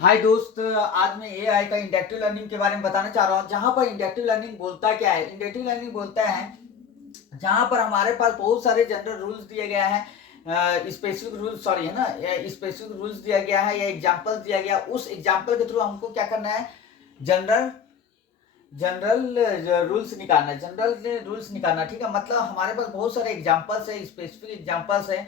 हाय दोस्त, आज मैं एआई का इंडक्टिव लर्निंग के बारे में बताना चाह रहा हूँ। जहाँ पर इंडक्टिव लर्निंग बोलता क्या है? इंडक्टिव लर्निंग बोलता है जहाँ पर हमारे पास बहुत सारे जनरल रूल्स दिए गए हैं, स्पेसिफिक रूल्स सॉरी है ना, स्पेसिफिक रूल्स दिया गया है या एग्जाम्पल दिया गया। उस एग्जाम्पल के थ्रू हमको क्या करना है? जनरल जनरल रूल्स निकालना, जनरल रूल्स निकालना। ठीक है, मतलब हमारे पास बहुत सारे एग्जाम्पल्स है, स्पेसिफिक एग्जाम्पल्स है,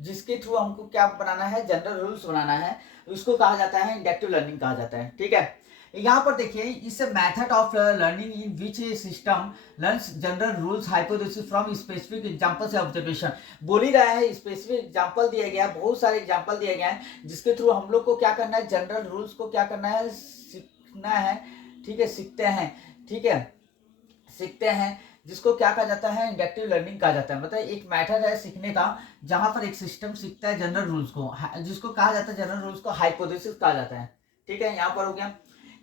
जिसके थ्रू हमको क्या बनाना है? जनरल रूल्स बनाना है। इसको कहा जाता है इंडक्टिव लर्निंग कहा जाता है। ठीक है, यहाँ पर देखिए, इस method of learning in which A system learns general rules hypothesis from specific examples observation. बोल ही रहा है, स्पेसिफिक एग्जांपल दिया गया, बहुत सारे एग्जांपल दिए गए हैं, जिसके थ्रू हम लोग को क्या करना है? जनरल रूल्स को क्या करना है? सीखना है। ठीक है, सीखते हैं। ठीक है, सीखते हैं, जिसको क्या कहा जाता है? इंडक्टिव लर्निंग कहा जाता है। मतलब एक मेथड है सीखने का, जहां पर एक सिस्टम सीखता है जनरल रूल्स को, जिसको कहा जाता है, जनरल रूल्स को हाइपोथेसिस कहा जाता है। ठीक है, यहाँ पर हो गया।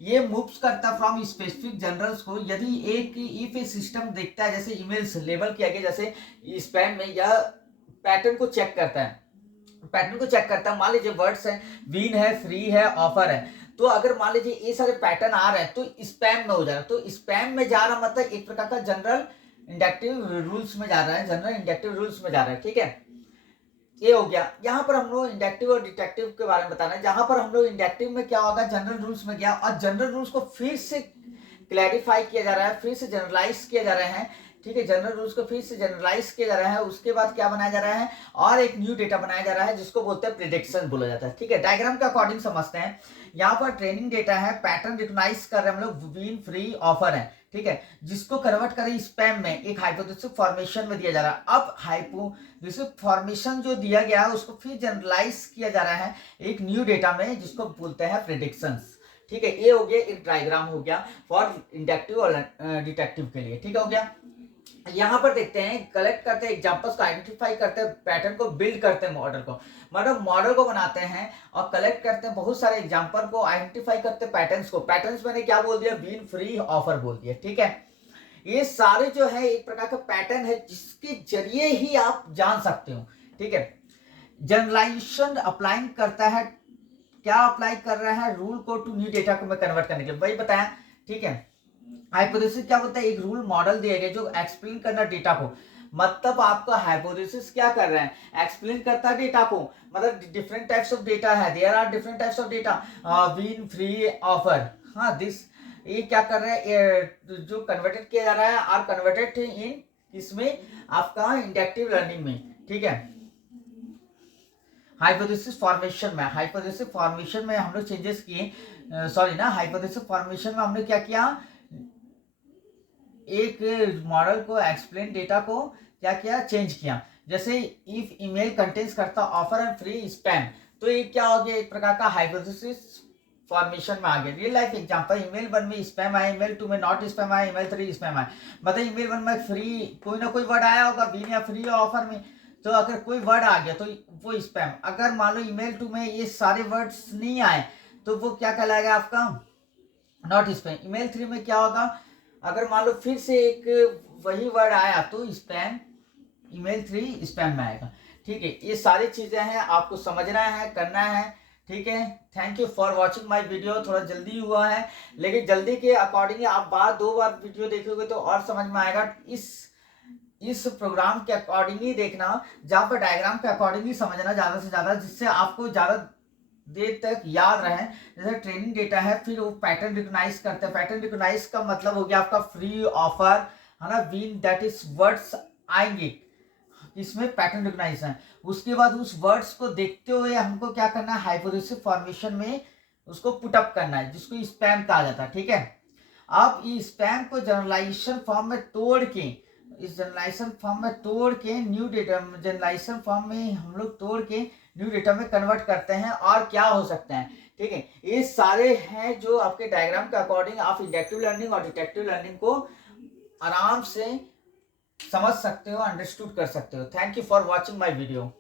ये मूव्स करता फ्रॉम स्पेसिफिक जनरल्स को। यदि एक इफ ए सिस्टम देखता है, जैसे ईमेल्स लेबल किया गया, जैसे स्पैम में, या पैटर्न को चेक करता है, पैटर्न को चेक करता है। मान लीजिए वर्ड्स है, विन है, फ्री है, ऑफर है। तो अगर मान लीजिए ये सारे पैटर्न आ रहे हैं तो स्पैम में हो जा रहा है। तो स्पैम में जा रहा मतलब एक प्रकार का जनरल इंडक्टिव रूल्स में जा रहा है, जनरल इंडक्टिव रूल्स में जा रहा है। ठीक है, ये हो गया। यहाँ पर हम लोग इंडक्टिव और डिटेक्टिव के बारे में बताना है। जहां पर हम लोग इंडक्टिव में क्या होगा? जनरल रूल्स में गया और जनरल रूल्स को फिर से क्लैरिफाई किया जा रहा है, फिर से जनरलाइज किया जा रहे हैं। ठीक है, जनरल रूल्स को फिर से जनरलाइज किया जा रहा है। उसके बाद क्या बनाया जा रहा है? और एक न्यू डेटा बनाया जा रहा है, जिसको बोलते हैं प्रिडिक्शन बोला जाता है। ठीक है, डायग्राम के अकॉर्डिंग समझते हैं। यहाँ पर ट्रेनिंग डेटा है, पैटर्न रिकॉग्नाइज कर रहे हैं हम लोग, विन, फ्री, ऑफर है। ठीक है, जिसको कन्वर्ट करें स्पैम में, एक हाइपोथेसिस फॉर्मेशन में दिया जा रहा है। अब हाइपोथेसिस फॉर्मेशन जो दिया गया है उसको फिर जनरलाइज किया जा रहा है एक न्यू डेटा में, जिसको बोलते हैं प्रिडिक्शंस। ठीक है, ये हो गया, एक डायग्राम हो गया फॉर इंडक्टिव और डिटेक्टिव के लिए। ठीक हो गया। यहाँ पर देखते हैं, कलेक्ट करते हैं एग्जांपल्स को, आइडेंटिफाई करते हैं पैटर्न को, बिल्ड करते हैं मॉडल को। मतलब मॉडल को बनाते हैं और कलेक्ट करते हैं बहुत सारे एग्जांपल को, आइडेंटिफाई करते हैं पैटर्न्स को। पैटर्न्स मैंने क्या बोल दिया? विन, फ्री, ऑफर बोल दिया। ठीक है, ये सारे जो है एक प्रकार का पैटर्न है, जिसके जरिए ही आप जान सकते हो। ठीक है, जनरलाइजेशन अप्लाइंग करता है, क्या अप्लाई कर रहा है? रूल को टू न्यू डेटा को में कन्वर्ट करने के लिए, वही बताया। ठीक है, हाइपोथेसिस क्या होता है? एक रूल मॉडल दिया गया जो एक्सप्लेन करना डेटा को। मतलब आपका हाइपोथेसिस क्या कर रहे हैं? एक्सप्लेन करता है डेटा को। मतलब डिफरेंट टाइप्स ऑफ डेटा है, there are different types of data, win, free, offer. हाँ, दिस ये क्या कर रहे हैं? जो कन्वर्टेड किया जा रहा है, आर कन्वर्टेड इन इसमें आपका इंडक्टिव लर्निंग में। ठीक है, हाइपोथेसिस फॉर्मेशन में, हाइपोथेसिस फॉर्मेशन में हम लोग चेंजेस किए, सॉरी ना, हाइपोथेसिस फॉर्मेशन में हमने क्या किया? एक मॉडल को, एक्सप्लेन डेटा को क्या किया? चेंज किया। जैसे इफ ईमेल कंटेंस करता ऑफर एंड फ्री स्पैम, तो ये क्या हो गया? एक प्रकार का हाइपोथेसिस फॉर्मेशन में आ गया। रियल लाइफ एग्जांपल, ईमेल 1 में स्पैम आया, ईमेल 2 में नॉट स्पैम आया, ईमेल 3 स्पैम आया। मतलब ईमेल 1 में फ्री कोई ना कोई वर्ड आया होगा, विन या फ्री या ऑफर में। तो अगर कोई वर्ड आ गया तो वो स्पैम। अगर मान लो ईमेल 2 में ये सारे वर्ड्स नहीं आए, तो वो क्या कहलाएगा? आपका नॉट स्पैम। ईमेल 3 में क्या होगा? अगर मान लो फिर से एक वही वर्ड आया तो स्पैम, ईमेल 3 स्पैम में आएगा। ठीक है, ये सारी चीजें हैं, आपको समझना है, करना है। ठीक है, thank you for watching my video. थोड़ा जल्दी हुआ है, लेकिन जल्दी के अकॉर्डिंग आप दो बार वीडियो देखोगे तो और समझ में आएगा। इस प्रोग्राम के अकॉर्डिंग ही देखना, जहाँ पर डायग्राम के अकॉर्डिंग ही समझना ज्यादा से ज्यादा, जिससे आपको ज्यादा देर तक याद रहे। जैसे ट्रेनिंग डेटा है, फिर वो पैटर्न रिकॉग्नाइज करते हैं। पैटर्न रिकॉग्नाइज का मतलब हो गया आपका फ्री, ऑफर, है ना, विन, दैट इज वर्ड्स आएंगे इसमें, पैटर्न रिकॉग्नाइज है। उसके बाद उस वर्ड्स को देखते हुए हमको क्या करना है? हाइपोथेसिस फॉर्मेशन में उसको पुटअप करना है, जिसको स्पैम कहा जाता है। ठीक है, अब इस स्पैम को जनरलाइजेशन फॉर्म में तोड़ के, इस जनरलाइजेशन फॉर्म में तोड़ के न्यू डेटा, जनरलाइजेशन फॉर्म में हम लोग तोड़ के न्यू डेटा में कन्वर्ट करते हैं। और क्या हो सकता है? ठीक है, ये सारे हैं जो आपके डायग्राम के अकॉर्डिंग आप इंडक्टिव लर्निंग और डिटेक्टिव लर्निंग को आराम से समझ सकते हो, अंडरस्टूड कर सकते हो। Thank you for watching my video.